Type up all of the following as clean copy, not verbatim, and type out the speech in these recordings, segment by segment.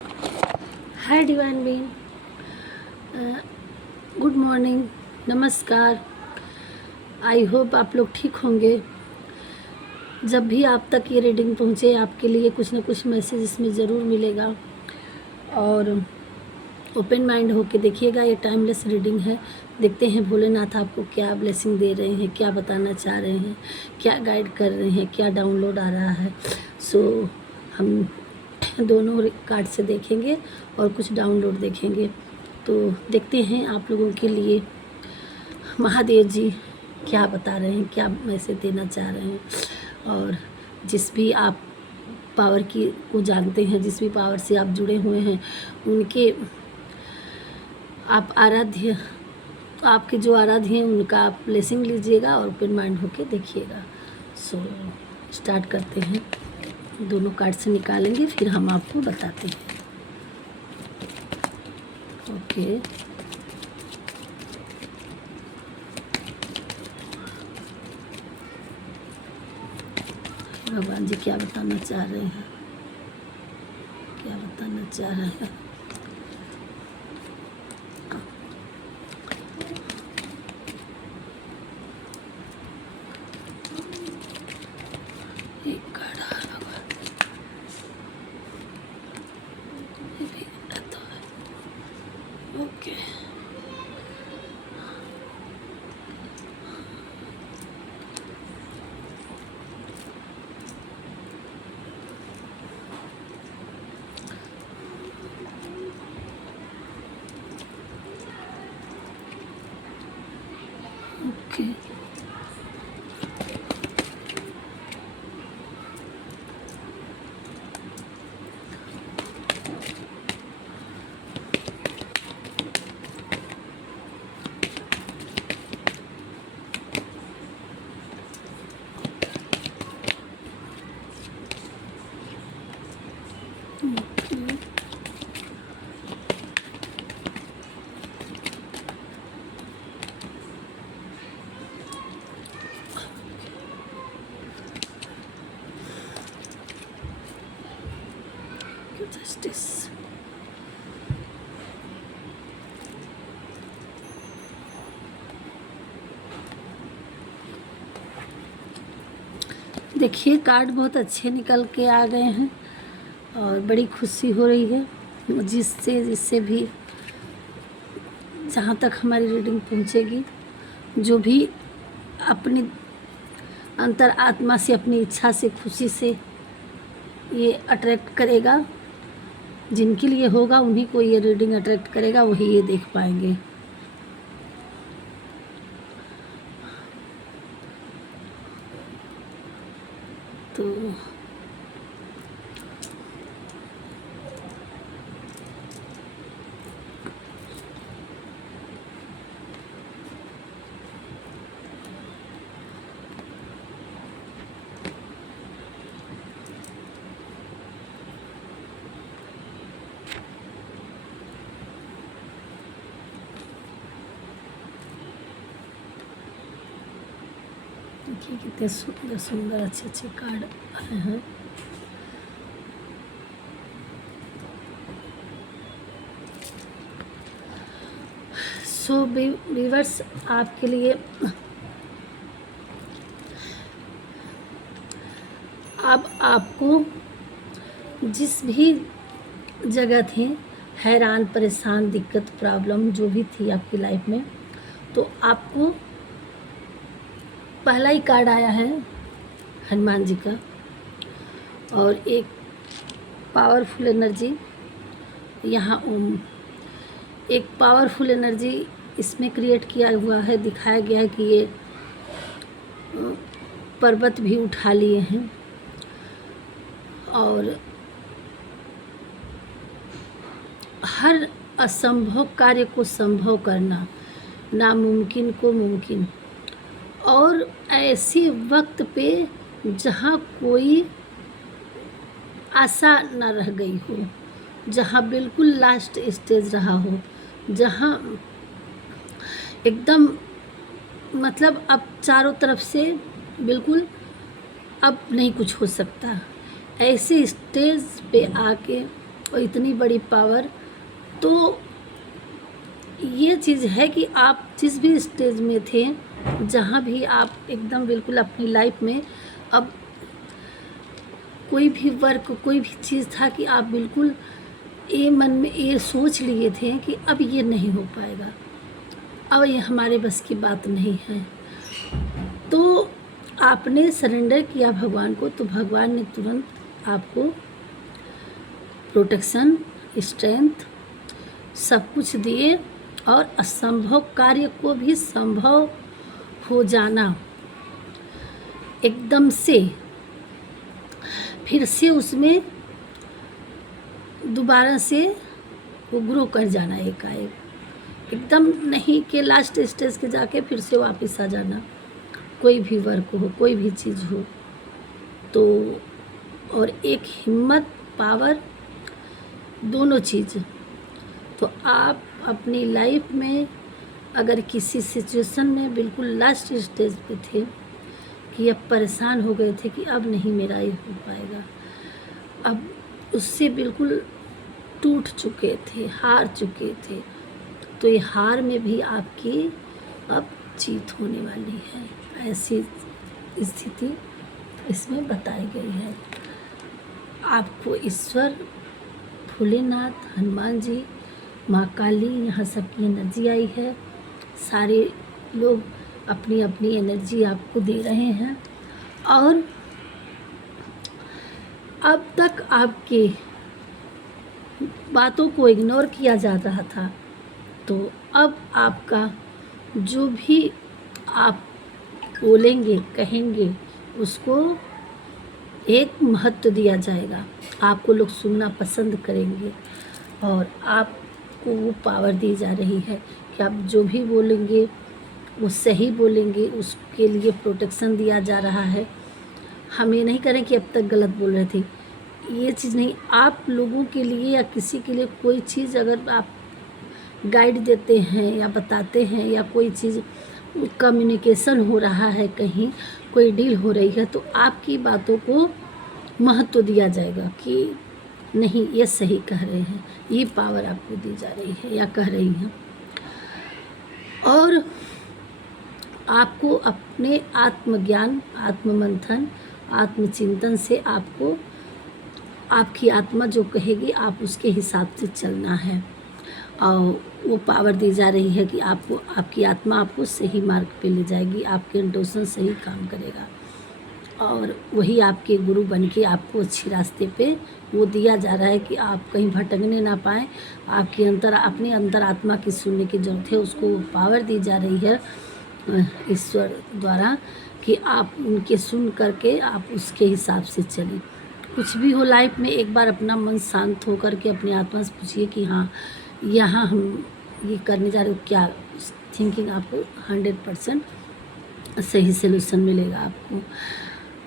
हाय divine being, good morning, नमस्कार। I hope आप लोग ठीक होंगे। जब भी आप तक ये रीडिंग पहुँचे, आपके लिए कुछ ना कुछ मैसेज इसमें ज़रूर मिलेगा और ओपन माइंड होके देखिएगा। ये टाइमलेस रीडिंग है। देखते हैं भोलेनाथ आपको क्या ब्लेसिंग दे रहे हैं, क्या बताना चाह रहे हैं, क्या गाइड कर रहे हैं, क्या डाउनलोड आ रहा है। सो हम दोनों कार्ड से देखेंगे और कुछ डाउनलोड देखेंगे। तो देखते हैं आप लोगों के लिए महादेव जी क्या बता रहे हैं, क्या मैसेज देना चाह रहे हैं। और जिस भी आप पावर की को जानते हैं, जिस भी पावर से आप जुड़े हुए हैं, उनके आप आराध्य, आपके जो आराध्य हैं उनका आप ब्लेसिंग लीजिएगा और ओपन माइंड होके देखिएगा। सो स्टार्ट करते हैं। दोनों कार्ड से निकालेंगे, फिर हम आपको बताते हैं। ओके, भगवान जी क्या बताना चाह रहे हैं, क्या बताना चाह रहे हैं। एक कार्ड और भगवान, ये भी तो है। Okay, okay, justice. देखिए कार्ड बहुत अच्छे निकल के आ गए हैं और बड़ी खुशी हो रही है। जिससे भी जहाँ तक हमारी रीडिंग पहुँचेगी, जो भी अपनी अंतर आत्मा से, अपनी इच्छा से, खुशी से ये अट्रैक्ट करेगा, जिनके लिए होगा उन्हीं को ये रीडिंग अट्रैक्ट करेगा, वही ये देख पाएंगे। तो देखिए कितने सुंदर सुंदर अच्छे अच्छे कार्ड आए हैं। सो व्यूअर्स, आपके लिए अब आपको जिस भी जगह थे हैरान, परेशान, दिक्कत, प्रॉब्लम जो भी थी आपकी लाइफ में, तो आपको पहला ही कार्ड आया है हनुमान जी का और एक पावरफुल एनर्जी यहाँ एक पावरफुल एनर्जी इसमें क्रिएट किया हुआ है। दिखाया गया है कि ये पर्वत भी उठा लिए हैं और हर असंभव कार्य को संभव करना, नामुमकिन को मुमकिन, और ऐसे वक्त पे जहाँ कोई आशा न रह गई हो, जहाँ बिल्कुल लास्ट स्टेज रहा हो, जहाँ एकदम मतलब अब चारों तरफ से बिल्कुल अब नहीं कुछ हो सकता, ऐसे स्टेज पे आके और इतनी बड़ी पावर। तो ये चीज़ है कि आप जिस भी स्टेज में थे, जहाँ भी आप एकदम बिल्कुल अपनी लाइफ में, अब कोई भी वर्क, कोई भी चीज़ था कि आप बिल्कुल ये मन में ये सोच लिए थे कि अब ये नहीं हो पाएगा, अब ये हमारे बस की बात नहीं है। तो आपने सरेंडर किया भगवान को, तो भगवान ने तुरंत आपको प्रोटेक्शन, स्ट्रेंथ सब कुछ दिए, और असंभव कार्य को भी संभव हो जाना, एकदम से फिर से उसमें दोबारा से वो ग्रो कर जाना, एकाएक एकदम नहीं कि लास्ट स्टेज के जाके फिर से वापस आ जाना। कोई भी वर्क हो, कोई भी चीज़ हो, तो और एक हिम्मत, पावर, दोनों चीज़। तो आप अपनी लाइफ में अगर किसी सिचुएशन में बिल्कुल लास्ट स्टेज पे थे कि अब परेशान हो गए थे कि अब नहीं मेरा ये हो पाएगा, अब उससे बिल्कुल टूट चुके थे, हार चुके थे, तो ये हार में भी आपकी अब जीत होने वाली है, ऐसी स्थिति इसमें बताई गई है। आपको ईश्वर, भोलेनाथ, हनुमान जी, माँ काली, यहाँ सबकी एनर्जी आई है। सारे लोग अपनी अपनी एनर्जी आपको दे रहे हैं, और अब तक आपके बातों को इग्नोर किया जा रहा था, तो अब आपका जो भी आप बोलेंगे, कहेंगे, उसको एक महत्व दिया जाएगा। आपको लोग सुनना पसंद करेंगे, और आपको वो पावर दी जा रही है कि आप जो भी बोलेंगे वो सही बोलेंगे, उसके लिए प्रोटेक्शन दिया जा रहा है। हम ये नहीं करें कि अब तक गलत बोल रहे थे, ये चीज़ नहीं। आप लोगों के लिए या किसी के लिए कोई चीज़ अगर आप गाइड देते हैं या बताते हैं, या कोई चीज़ कम्युनिकेशन हो रहा है, कहीं कोई डील हो रही है, तो आपकी बातों को महत्व दिया जाएगा कि नहीं, ये सही कह रहे हैं, ये पावर आपको दी जा रही है या कह रही हैं। और आपको अपने आत्मज्ञान, आत्ममंथन, आत्मचिंतन से आपको आपकी आत्मा जो कहेगी आप उसके हिसाब से चलना है, और वो पावर दी जा रही है कि आपको, आपकी आत्मा आपको सही मार्ग पे ले जाएगी, आपके इंट्यूशन सही काम करेगा, और वही आपके गुरु बनके आपको अच्छी रास्ते पे वो दिया जा रहा है कि आप कहीं भटकने ना पाएँ। आपके अपनी अंतर आत्मा की सुनने की ज़रूरत है, उसको पावर दी जा रही है ईश्वर द्वारा कि आप उनके सुन करके आप उसके हिसाब से चलें। कुछ भी हो लाइफ में, एक बार अपना मन शांत हो करके अपनी आत्मा से पूछिए कि हाँ, यहाँ हम ये करने जा रहे हो, क्या थिंकिंग आपको 100% सही सलूशन मिलेगा आपको।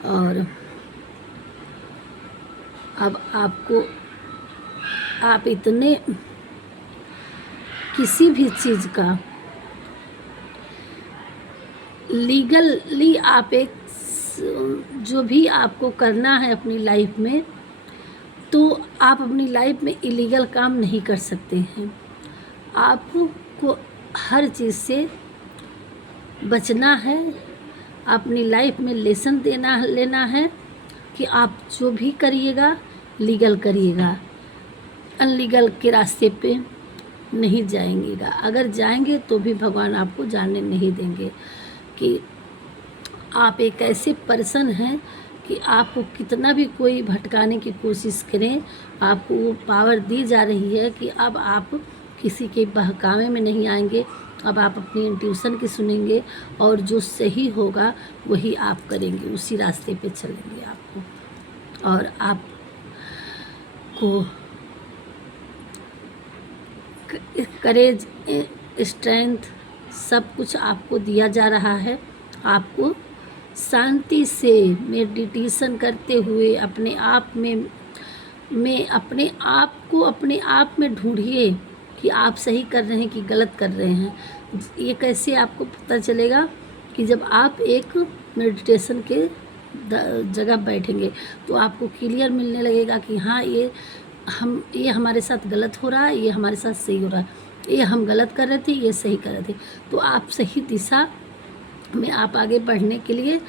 और अब आपको, आप इतने किसी भी चीज़ का लीगली आप एक जो भी आपको करना है अपनी लाइफ में, तो आप अपनी लाइफ में इलीगल काम नहीं कर सकते हैं। आपको हर चीज़ से बचना है, अपनी लाइफ में लेसन लेना है कि आप जो भी करिएगा लीगल करिएगा, अनलीगल के रास्ते पे नहीं जाएंगेगा। अगर जाएंगे तो भी भगवान आपको जाने नहीं देंगे कि आप एक ऐसे पर्सन हैं कि आपको कितना भी कोई भटकाने की कोशिश करें, आपको वो पावर दी जा रही है कि अब आप किसी के बहकावे में नहीं आएंगे, अब आप अपनी इंट्यूशन की सुनेंगे, और जो सही होगा वही आप करेंगे, उसी रास्ते पे चलेंगे आपको। और आपको करेज, स्ट्रेंथ सब कुछ आपको दिया जा रहा है। आपको शांति से मेडिटेशन करते हुए अपने आप में अपने आप को अपने आप में ढूंढिए कि आप सही कर रहे हैं कि गलत कर रहे हैं। ये कैसे आपको पता चलेगा कि जब आप एक मेडिटेशन के जगह बैठेंगे तो आपको क्लियर मिलने लगेगा कि हाँ, ये हम ये हमारे साथ गलत हो रहा है, ये हमारे साथ सही हो रहा है, ये हम गलत कर रहे थे, ये सही कर रहे थे। तो आप सही दिशा में आप आगे बढ़ने के लिए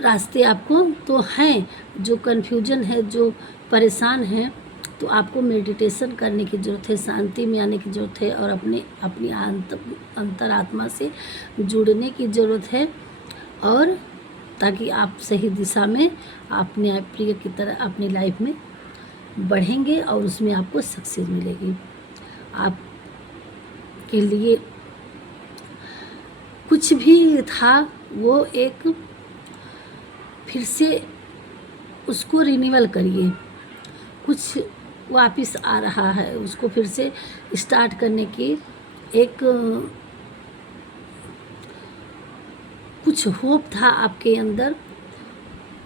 रास्ते आपको तो हैं। जो कन्फ्यूजन है, जो परेशान हैं, तो आपको मेडिटेशन करने की ज़रूरत है, शांति में आने की ज़रूरत है और अपनी अंतरात्मा से जुड़ने की ज़रूरत है, और ताकि आप सही दिशा में आप न्यायप्रिय की तरह अपनी लाइफ में बढ़ेंगे और उसमें आपको सक्सेस मिलेगी। आपके लिए कुछ भी था वो एक फिर से उसको रिन्यूअल करिए। कुछ वापस आ रहा है, उसको फिर से स्टार्ट करने की एक कुछ होप था आपके अंदर,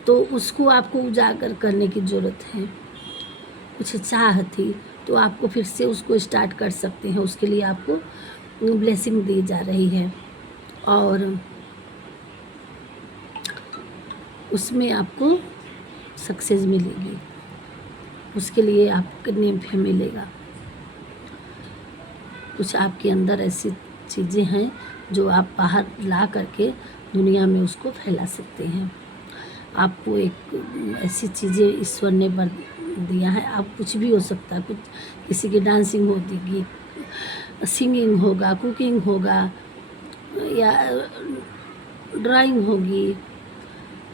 तो उसको आपको उजागर करने की ज़रूरत है। कुछ चाह थी तो आपको फिर से उसको स्टार्ट कर सकते हैं। उसके लिए आपको ब्लेसिंग दी जा रही है और उसमें आपको सक्सेस मिलेगी। उसके लिए आपको नेम फेम मिलेगा। कुछ आपके अंदर ऐसी चीज़ें हैं जो आप बाहर ला करके दुनिया में उसको फैला सकते हैं। आपको एक ऐसी चीज़ें ईश्वर ने दिया है, आप कुछ भी हो सकता है। कुछ किसी की डांसिंग होगी, सिंगिंग होगा, कुकिंग होगा या ड्राइंग होगी,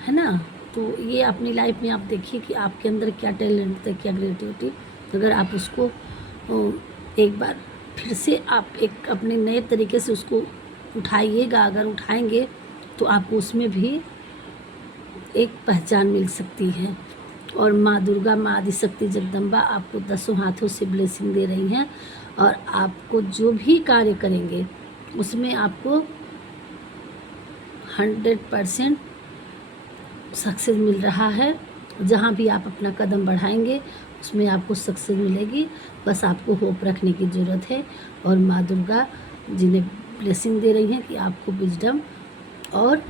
है ना। तो ये अपनी लाइफ में आप देखिए कि आपके अंदर क्या टैलेंट है, क्या क्रिएटिविटी। अगर आप उसको एक बार फिर से आप एक अपने नए तरीके से उसको उठाइएगा, अगर उठाएंगे तो आपको उसमें भी एक पहचान मिल सकती है। और माँ दुर्गा, माँ आदिशक्ति जगदम्बा आपको 10 हाथों से ब्लेसिंग दे रही हैं और आपको जो भी कार्य करेंगे उसमें आपको 100% सक्सेस मिल रहा है। जहाँ भी आप अपना कदम बढ़ाएंगे उसमें आपको सक्सेस मिलेगी। बस आपको होप रखने की ज़रूरत है और माँ दुर्गा जिन्हें ब्लेसिंग दे रही हैं कि आपको विजडम और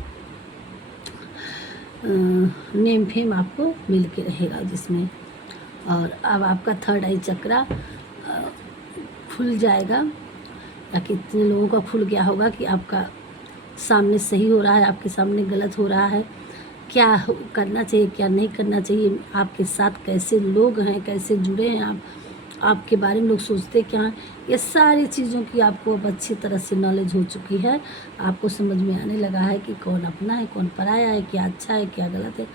नेम फेम आपको मिल के रहेगा जिसमें। और अब आपका थर्ड आई चक्रा खुल जाएगा, या कितने लोगों का खुल गया होगा कि आपका सामने सही हो रहा है, आपके सामने गलत हो रहा है, क्या करना चाहिए, क्या नहीं करना चाहिए, आपके साथ कैसे लोग हैं, कैसे जुड़े हैं आप, आपके बारे में लोग सोचते क्या हैं। ये सारी चीज़ों की आपको अब अच्छी तरह से नॉलेज हो चुकी है। आपको समझ में आने लगा है कि कौन अपना है, कौन पराया है, क्या अच्छा है, क्या गलत है,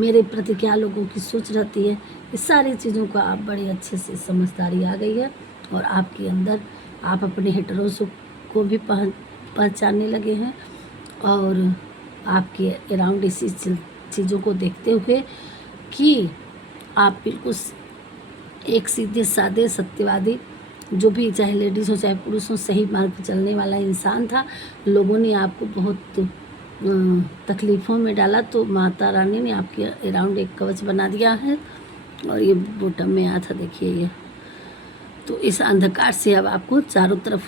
मेरे प्रति क्या लोगों की सोच रहती है। ये सारी चीज़ों का आप बड़ी अच्छे से समझदारी आ गई है और आपके अंदर आप अपने हेटरों को भी पहचानने लगे हैं। और आपके अराउंड इसी चीज़ों को देखते हुए कि आप बिल्कुल एक सीधे साधे सत्यवादी, जो भी चाहे लेडीज़ हो चाहे पुरुष हो, सही मार्ग पर चलने वाला इंसान था। लोगों ने आपको बहुत तकलीफ़ों में डाला तो माता रानी ने आपके अराउंड एक कवच बना दिया है। और ये बॉटम में आया था, देखिए ये। तो इस अंधकार से अब आपको चारों तरफ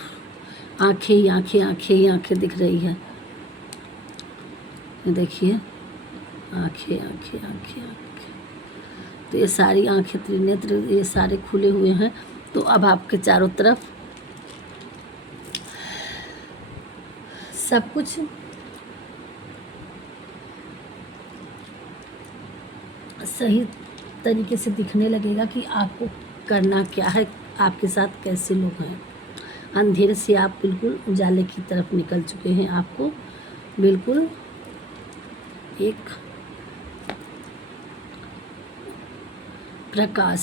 आंखें ही आंखें, आंखें ही आंखें दिख रही है। ये देखिए, आंखें आंखें आंखें आंखें। तो ये सारी आंखें, त्रिनेत्र, ये सारे खुले हुए हैं। तो अब आपके चारों तरफ सब कुछ सही तरीके से दिखने लगेगा कि आपको करना क्या है, आपके साथ कैसे लोग हैं। अंधेरे से आप बिल्कुल उजाले की तरफ निकल चुके हैं। आपको बिल्कुल एक प्रकाश,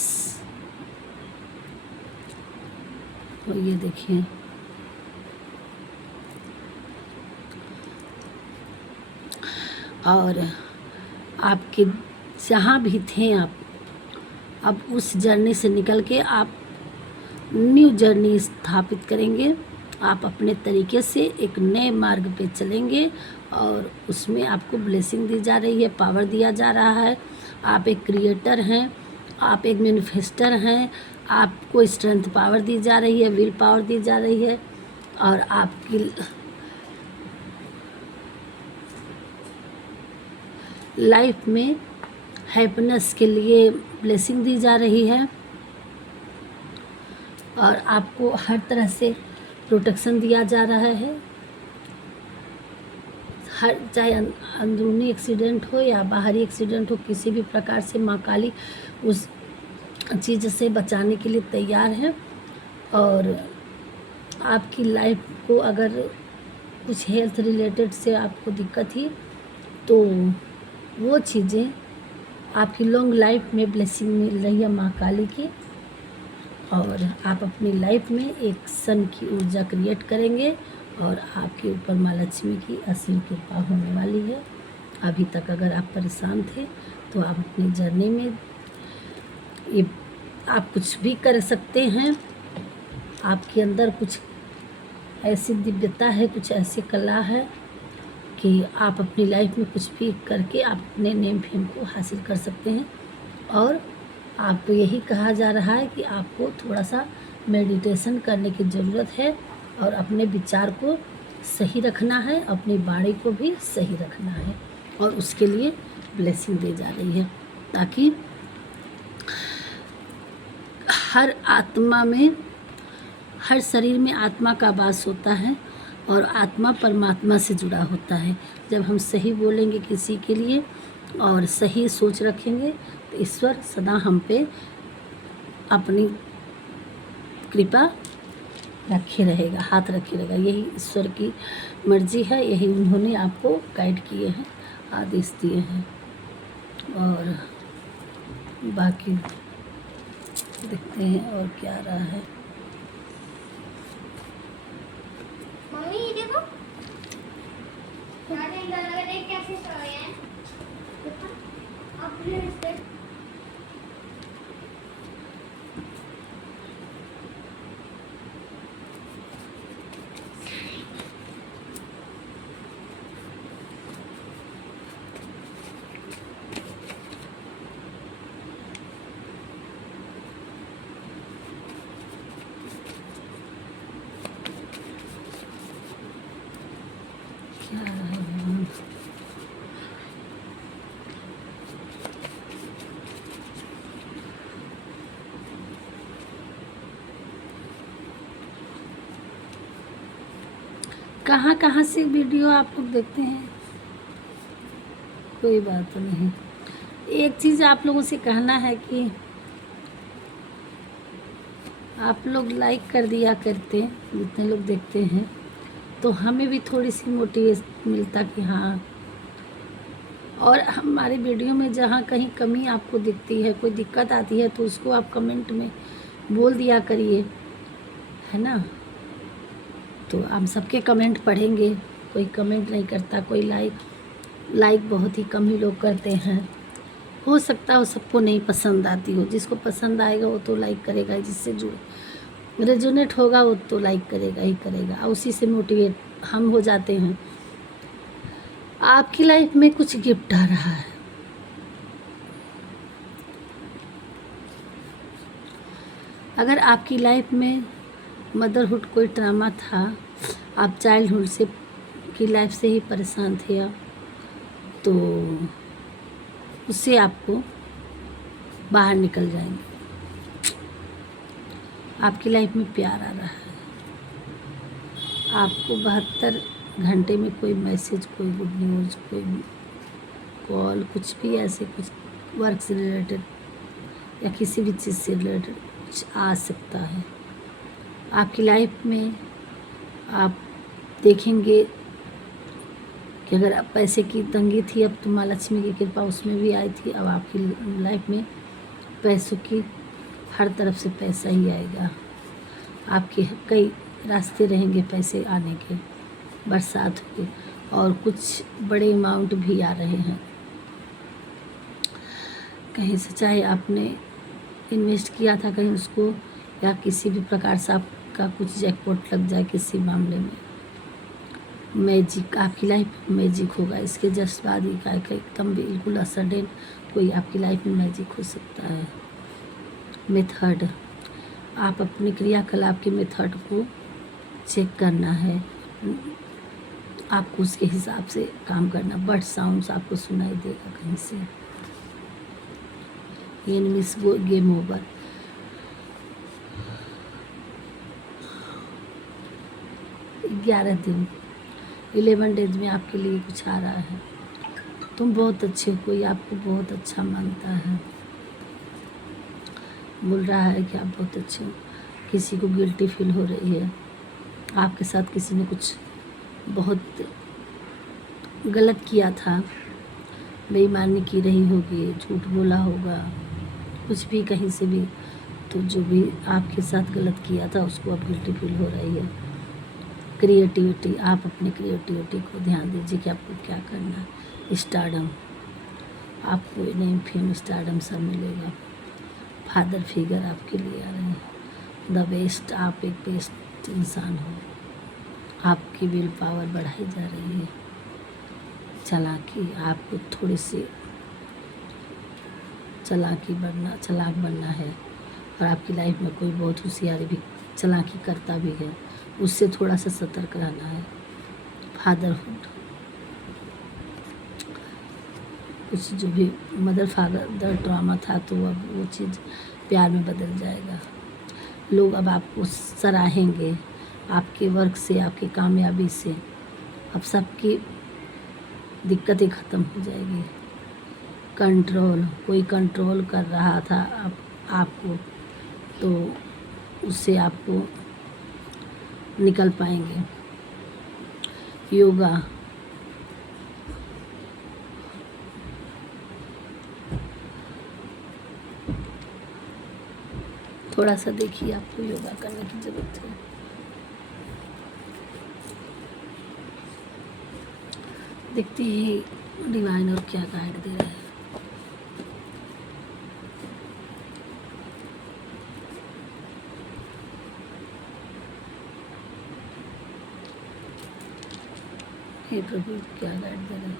और ये देखिए और आपके जहाँ भी थे आप, अब उस जर्नी से निकल के आप न्यू जर्नी स्थापित करेंगे। आप अपने तरीके से एक नए मार्ग पे चलेंगे और उसमें आपको ब्लेसिंग दी जा रही है, पावर दिया जा रहा है। आप एक क्रिएटर हैं, आप एक मैनिफेस्टर हैं, आपको स्ट्रेंथ पावर दी जा रही है, विल पावर दी जा रही है। और आपकी लाइफ में हैप्पीनेस के लिए ब्लेसिंग दी जा रही है और आपको हर तरह से प्रोटेक्शन दिया जा रहा है। हर चाहे अंदरूनी एक्सीडेंट हो या बाहरी एक्सीडेंट हो, किसी भी प्रकार से माँ काली उस चीज़ से बचाने के लिए तैयार है। और आपकी लाइफ को अगर कुछ हेल्थ रिलेटेड से आपको दिक्कत थी तो वो चीज़ें आपकी लॉन्ग लाइफ में ब्लेसिंग मिल रही है माँ काली की, और आप अपनी लाइफ में एक सन की ऊर्जा क्रिएट करेंगे और आपके ऊपर माँ लक्ष्मी की असीम कृपा होने वाली है। अभी तक अगर आप परेशान थे तो आप अपनी जर्नी में ये आप कुछ भी कर सकते हैं। आपके अंदर कुछ ऐसी दिव्यता है, कुछ ऐसी कला है कि आप अपनी लाइफ में कुछ भी करके आप अपने नेम फेम को हासिल कर सकते हैं। और आपको यही कहा जा रहा है कि आपको थोड़ा सा मेडिटेशन करने की ज़रूरत है और अपने विचार को सही रखना है, अपनी वाणी को भी सही रखना है, और उसके लिए ब्लेसिंग दी जा रही है ताकि हर आत्मा में, हर शरीर में आत्मा का वास होता है और आत्मा परमात्मा से जुड़ा होता है। जब हम सही बोलेंगे किसी के लिए और सही सोच रखेंगे तो ईश्वर सदा हम पे अपनी कृपा रखे रहेगा, हाथ रखे रहेगा। यही ईश्वर की मर्जी है, यही उन्होंने आपको गाइड किए हैं, आदेश दिए हैं। और बाकी देखते हैं और क्या रहा है। मम्मी ये देखो सारे लग रहे कैसे सोए हैं। देखो अपने रिश्ते क्या रहा है भगवान। कहाँ कहाँ से वीडियो आप लोग देखते हैं, कोई बात नहीं। एक चीज़ आप लोगों से कहना है कि आप लोग लाइक कर दिया करते, जितने लोग देखते हैं, तो हमें भी थोड़ी सी मोटिवेशन मिलता कि हाँ। और हमारी वीडियो में जहाँ कहीं कमी आपको दिखती है, कोई दिक्कत आती है, तो उसको आप कमेंट में बोल दिया करिए, है ना। तो हम सबके कमेंट पढ़ेंगे। कोई कमेंट नहीं करता, कोई लाइक बहुत ही कम ही लोग करते हैं। हो सकता हो सबको नहीं पसंद आती हो, जिसको पसंद आएगा वो तो लाइक करेगा, जिससे जुड़े रेजोनेट होगा वो तो लाइक करेगा ही करेगा, और उसी से मोटिवेट हम हो जाते हैं। आपकी लाइफ में कुछ गिफ्ट आ रहा है। अगर आपकी लाइफ में मदरहुड कोई ट्रामा था, आप चाइल्डहुड से की लाइफ से ही परेशान थे आप, तो उससे आपको बाहर निकल जाएंगे। आपकी लाइफ में प्यार आ रहा है। आपको 72 घंटे में कोई मैसेज, कोई गुड न्यूज़, कोई कॉल, कुछ भी ऐसे कुछ वर्क से रिलेटेड या किसी भी चीज़ से रिलेटेड कुछ आ सकता है। आपकी लाइफ में आप देखेंगे कि अगर आप पैसे की तंगी थी, अब तो माँ लक्ष्मी की कृपा उसमें भी आई थी। अब आपकी लाइफ में पैसों की हर तरफ से पैसा ही आएगा। आपके कई रास्ते रहेंगे पैसे आने के, बरसात के, और कुछ बड़े अमाउंट भी आ रहे हैं कहीं से। चाहे आपने इन्वेस्ट किया था कहीं उसको, या किसी भी प्रकार से आपका कुछ जैकपॉट लग जाए किसी मामले में, मैजिक आपकी लाइफ में मैजिक होगा। इसके जस्ट बाद ही का एकदम बिल्कुल सडन कोई आपकी लाइफ में मैजिक हो सकता है। मेथड, आप अपनी क्रियाकलाप के मेथड को चेक करना है, आपको उसके हिसाब से काम करना। बर्ड साउंड्स आपको सुनाई देगा कहीं से, एनिमीज गेम ओवर। ग्यारह दिन 11 डेज में आपके लिए कुछ आ रहा है। तुम बहुत अच्छे हो, कोई आपको बहुत अच्छा मानता है, बोल रहा है कि आप बहुत अच्छे हो। किसी को गिल्टी फील हो रही है, आपके साथ किसी ने कुछ बहुत गलत किया था, बेईमानी की रही होगी, झूठ बोला होगा, कुछ भी कहीं से भी, तो जो भी आपके साथ गलत किया था उसको अब गिल्टी फील हो रही है। क्रिएटिविटी, आप अपनी क्रिएटिविटी को ध्यान दीजिए कि आपको क्या करना है। स्टारडम, आपको नेम फेम स्टारडम सब मिलेगा। फादर फिगर आपके लिए आ रहे हैं। द बेस्ट, आप एक बेस्ट इंसान हो। आपकी विल पावर बढ़ाई जा रही है। चालाकी, आपको थोड़ी सी चालाक बनना है। और आपकी लाइफ में कोई बहुत होशियारी भी, चालाकी करता भी है, उससे थोड़ा सा सतर्क रहना है। फादरहुड, कुछ जो भी मदर फादर ट्रॉमा था तो अब वो चीज़ प्यार में बदल जाएगा। लोग अब आपको सराहेंगे, आपके वर्क से, आपकी कामयाबी से अब सबकी दिक्कतें ख़त्म हो जाएगी। कंट्रोल, कोई कंट्रोल कर रहा था आपको, तो उससे आपको निकल पाएंगे। योगा, थोड़ा सा देखिए, आपको योगा करने की ज़रूरत है। देखते हैं डिवाइन और क्या गाइड दे रहे हैं। हे प्रभु, क्या गाइड दे रहे हैं,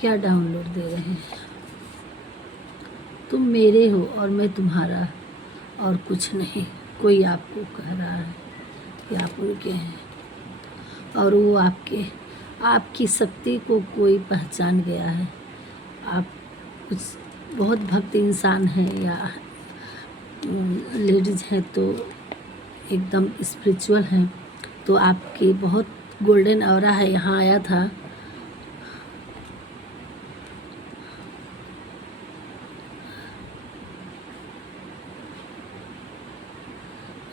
क्या डाउनलोड दे रहे हैं। तुम मेरे हो और मैं तुम्हारा, और कुछ नहीं। कोई आपको कह रहा है कि आप उनके हैं, और वो आपकी शक्ति को कोई पहचान गया है। आप कुछ बहुत भक्त इंसान हैं या लेडीज़ हैं तो एकदम स्पिरिचुअल हैं, तो आपकी बहुत गोल्डन ऑरा है। यहाँ आया था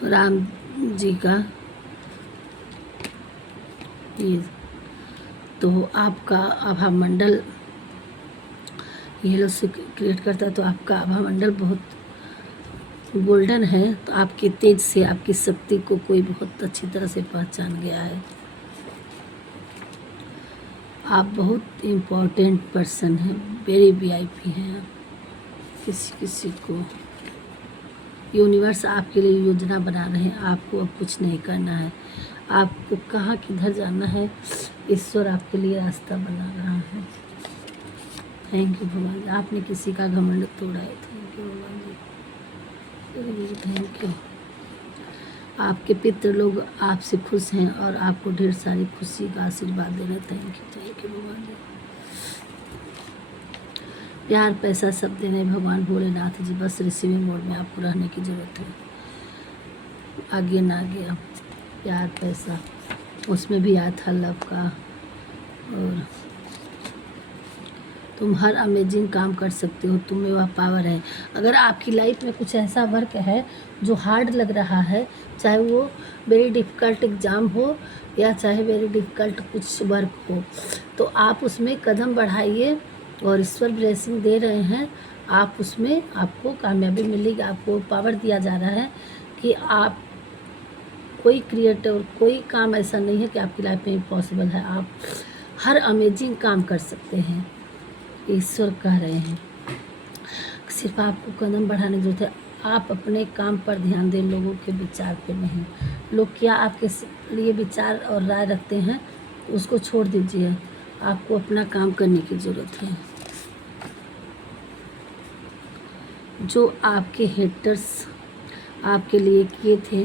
राम जी का ये, तो आपका आभा मंडल ये लोग से क्रिएट करता है, तो आपका आभा मंडल बहुत गोल्डन है। तो आपके तेज से, आपकी शक्ति को कोई बहुत अच्छी तरह से पहचान गया है। आप बहुत इम्पोर्टेंट पर्सन हैं, वेरी वीआईपी हैं। किसी को यूनिवर्स आपके लिए योजना बना रहे हैं, आपको अब कुछ नहीं करना है। आपको कहाँ किधर जाना है, ईश्वर आपके लिए रास्ता बना रहा है। थैंक यू भगवान जी, आपने किसी का घमंड तोड़ा है। थैंक यू भगवान जी, थैंक यू। आपके पितृ लोग आपसे खुश हैं और आपको ढेर सारी खुशी का आशीर्वाद दे रहे हैं। थैंक यू भगवान जी। प्यार पैसा सब दे रहे भगवान भोलेनाथ जी, बस रिसीविंग मोड में आपको रहने की ज़रूरत है। आगे ना गया प्यार पैसा, उसमें भी आया था लव का। और तुम हर अमेजिंग काम कर सकते हो, तुम में वह पावर है। अगर आपकी लाइफ में कुछ ऐसा वर्क है जो हार्ड लग रहा है, चाहे वो वेरी डिफ़िकल्ट एग्ज़ाम हो या चाहे वेरी डिफ़िकल्ट कुछ वर्क हो, तो आप उसमें कदम बढ़ाइए और ईश्वर ब्लेसिंग दे रहे हैं। आप उसमें, आपको कामयाबी मिलेगी। आपको पावर दिया जा रहा है कि आप कोई क्रिएटिव, कोई काम ऐसा नहीं है कि आपकी लाइफ में इम्पॉसिबल है। आप हर अमेजिंग काम कर सकते हैं, ईश्वर कह रहे हैं। सिर्फ आपको कदम बढ़ाने की जरूरत है। आप अपने काम पर ध्यान दें, लोगों के विचार पे नहीं। लोग क्या आपके लिए विचार और राय रखते हैं, उसको छोड़ दीजिए। आपको अपना काम करने की ज़रूरत है। जो आपके हेटर्स आपके लिए किए थे,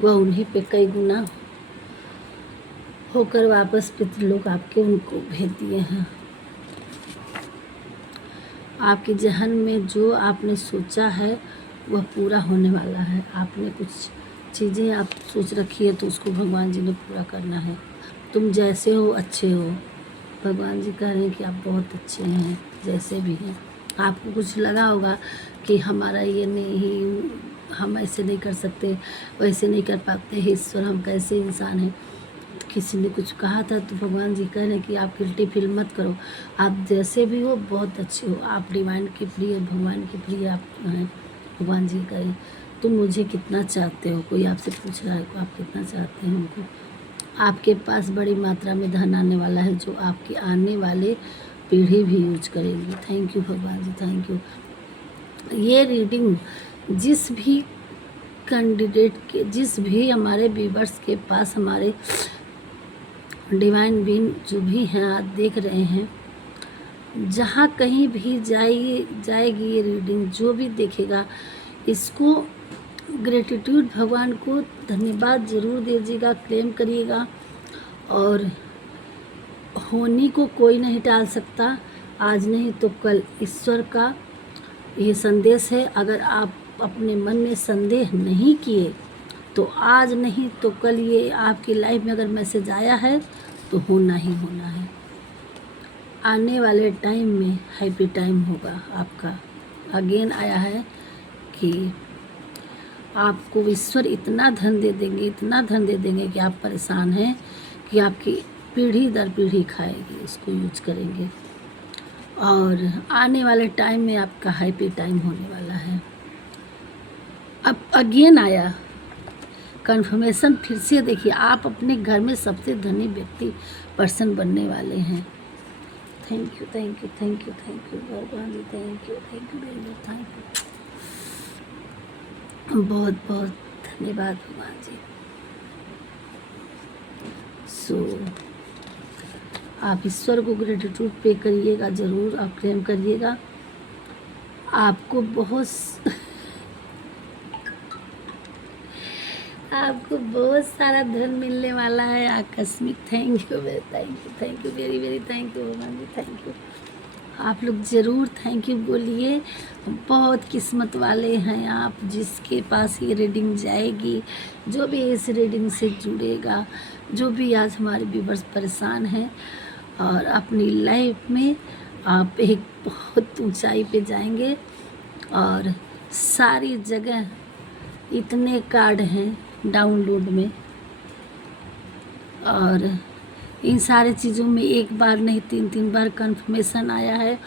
वह उन्हीं पे कई गुना होकर वापस पितृलोक आपके उनको भेज दिए हैं। आपके जहन में जो आपने सोचा है वह पूरा होने वाला है। आपने कुछ चीज़ें आप सोच रखी है तो उसको भगवान जी ने पूरा करना है। तुम जैसे हो अच्छे हो। भगवान जी कह रहे हैं कि आप बहुत अच्छे हैं जैसे भी हैं। आपको कुछ लगा होगा कि हमारा ये नहीं, हम ऐसे नहीं कर सकते, वैसे नहीं कर पाते हैं, ईश्वर हम कैसे इंसान हैं। किसी ने कुछ कहा था तो भगवान जी कह रहे हैं कि आप गिल्टी फील मत करो। आप जैसे भी हो बहुत अच्छे हो। आप डिवाइन के प्रिय, भगवान के प्रिय आप हैं। भगवान जी कह रहे हैं तुम मुझे कितना चाहते हो। कोई आपसे पूछ रहा है कि आप कितना चाहते हैं उनको। आपके पास बड़ी मात्रा में धन आने वाला है जो आपकी आने वाले पीढ़ी भी यूज करेगी। थैंक यू भगवान जी, थैंक यू। ये रीडिंग जिस भी कैंडिडेट के, जिस भी हमारे व्यूवर्स के पास, हमारे डिवाइन बीन जो भी हैं आप देख रहे हैं, जहाँ कहीं भी जाएगी ये रीडिंग, जो भी देखेगा इसको ग्रेटिट्यूड, भगवान को धन्यवाद ज़रूर दीजिएगा, क्लेम करिएगा। और होनी को कोई नहीं टाल सकता, आज नहीं तो कल। ईश्वर का ये संदेश है। अगर आप अपने मन में संदेह नहीं किए तो आज नहीं तो कल ये आपकी लाइफ में अगर मैसेज आया है तो होना ही होना है। आने वाले टाइम में हैप्पी टाइम होगा आपका। अगेन आया है कि आपको ईश्वर इतना धन दे देंगे, इतना धन दे देंगे कि आप परेशान हैं कि आपकी पीढ़ी दर पीढ़ी खाएगी, उसको यूज करेंगे। और आने वाले टाइम में आपका हैप्पी टाइम होने वाला है। अब अगेन आया कन्फर्मेशन, फिर से देखिए आप अपने घर में सबसे धनी व्यक्ति पर्सन बनने वाले हैं। Thank you, thank you, thank you, thank you भगवान जी, thank you, thank you very much, thank you, बहुत बहुत धन्यवाद भगवान जी। आप ईश्वर को ग्रेटिट्यूड पे करिएगा ज़रूर, आप क्लेम करिएगा। आपको बहुत सारा धन मिलने वाला है आकस्मिक। Thank you, thank you very very thank you भगवान जी, थैंक यू। आप लोग ज़रूर थैंक यू बोलिए। बहुत किस्मत वाले हैं आप, जिसके पास ये रीडिंग जाएगी, जो भी इस रीडिंग से जुड़ेगा, जो भी आज हमारे व्यूअर्स परेशान हैं और अपनी लाइफ में आप एक बहुत ऊंचाई पे जाएंगे। और सारी जगह इतने कार्ड हैं डाउनलोड में, और इन सारी चीज़ों में एक बार नहीं 3 बार कंफर्मेशन आया है।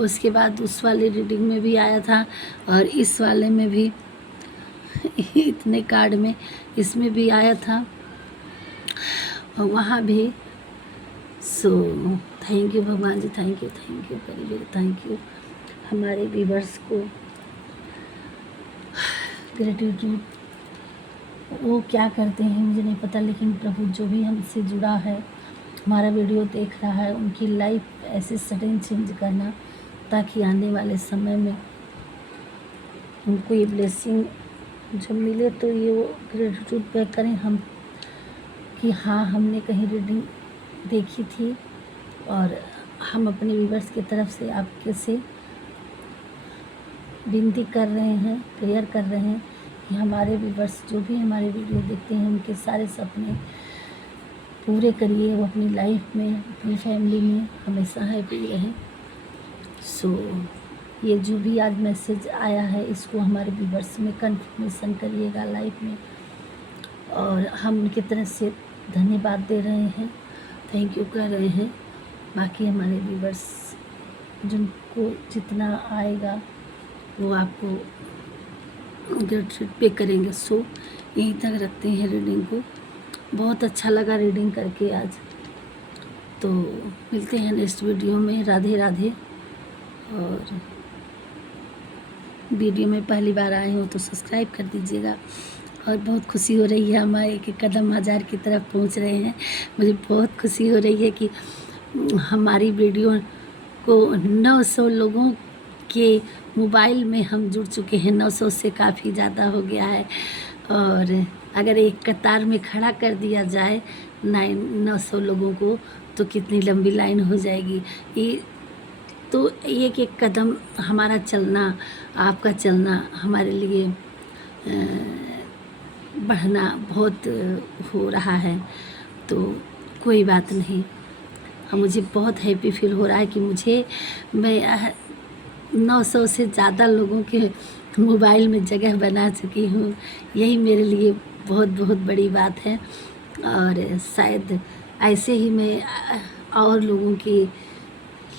उसके बाद उस वाले रीडिंग में भी आया था और इस वाले में भी इतने कार्ड में इसमें भी आया था और वहाँ भी। थैंक यू भगवान जी, thank you very very thank you. हमारे व्यूअर्स को ग्रेटिट्यूड वो क्या करते हैं मुझे नहीं पता, लेकिन प्रभु जो भी हमसे जुड़ा है, हमारा वीडियो देख रहा है, उनकी लाइफ ऐसे सडन चेंज करना ताकि आने वाले समय में उनको ये ब्लेसिंग जब मिले तो ये वो ग्रेटिट्यूड पे करें हम कि हाँ हमने कहीं रीडिंग देखी थी और हम अपने व्यूअर्स की तरफ से आपके से विनती कर रहे हैं, प्रेयर कर रहे हैं कि हमारे व्यूअर्स जो भी हमारे वीडियो देखते हैं उनके सारे सपने पूरे करिए, वो अपनी लाइफ में, अपनी फैमिली में हमेशा हैप्पी रहें। ये जो भी आज मैसेज आया है इसको हमारे व्यूअर्स में कंफर्मेशन करिएगा लाइफ में, और हम उनकी तरफ से धन्यवाद दे रहे हैं, थैंक यू कर रहे हैं। बाकी हमारे व्यूअर्स जिनको जितना आएगा वो आपको ग्रेटिट्यूड पे करेंगे। यहीं तक रखते हैं रीडिंग को। बहुत अच्छा लगा रीडिंग करके आज। तो मिलते हैं नेक्स्ट वीडियो में। राधे राधे। और वीडियो में पहली बार आए हो तो सब्सक्राइब कर दीजिएगा। और बहुत खुशी हो रही है, हमारे एक कदम 1000 की तरफ पहुंच रहे हैं। मुझे बहुत खुशी हो रही है कि हमारी वीडियो को 900 लोगों के मोबाइल में हम जुड़ चुके हैं। 900 से काफ़ी ज़्यादा हो गया है। और अगर एक कतार में खड़ा कर दिया जाए 900 लोगों को तो कितनी लंबी लाइन हो जाएगी। ये तो एक एक कदम हमारा चलना, आपका चलना हमारे लिए बढ़ना बहुत हो रहा है। तो कोई बात नहीं, और मुझे बहुत हैप्पी फील हो रहा है कि मैं 900 से ज़्यादा लोगों के मोबाइल में जगह बना चुकी हूँ। यही मेरे लिए बहुत बहुत बड़ी बात है, और शायद ऐसे ही मैं और लोगों की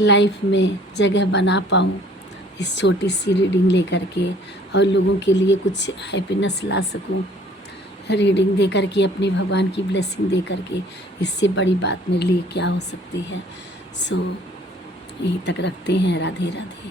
लाइफ में जगह बना पाऊँ इस छोटी सी रीडिंग लेकर के, और लोगों के लिए कुछ हैप्पीनेस ला सकूँ रीडिंग दे करके, अपने भगवान की ब्लेसिंग दे करके। इससे बड़ी बात मेरे लिए क्या हो सकती है। सो यहीं तक रखते हैं। राधे राधे।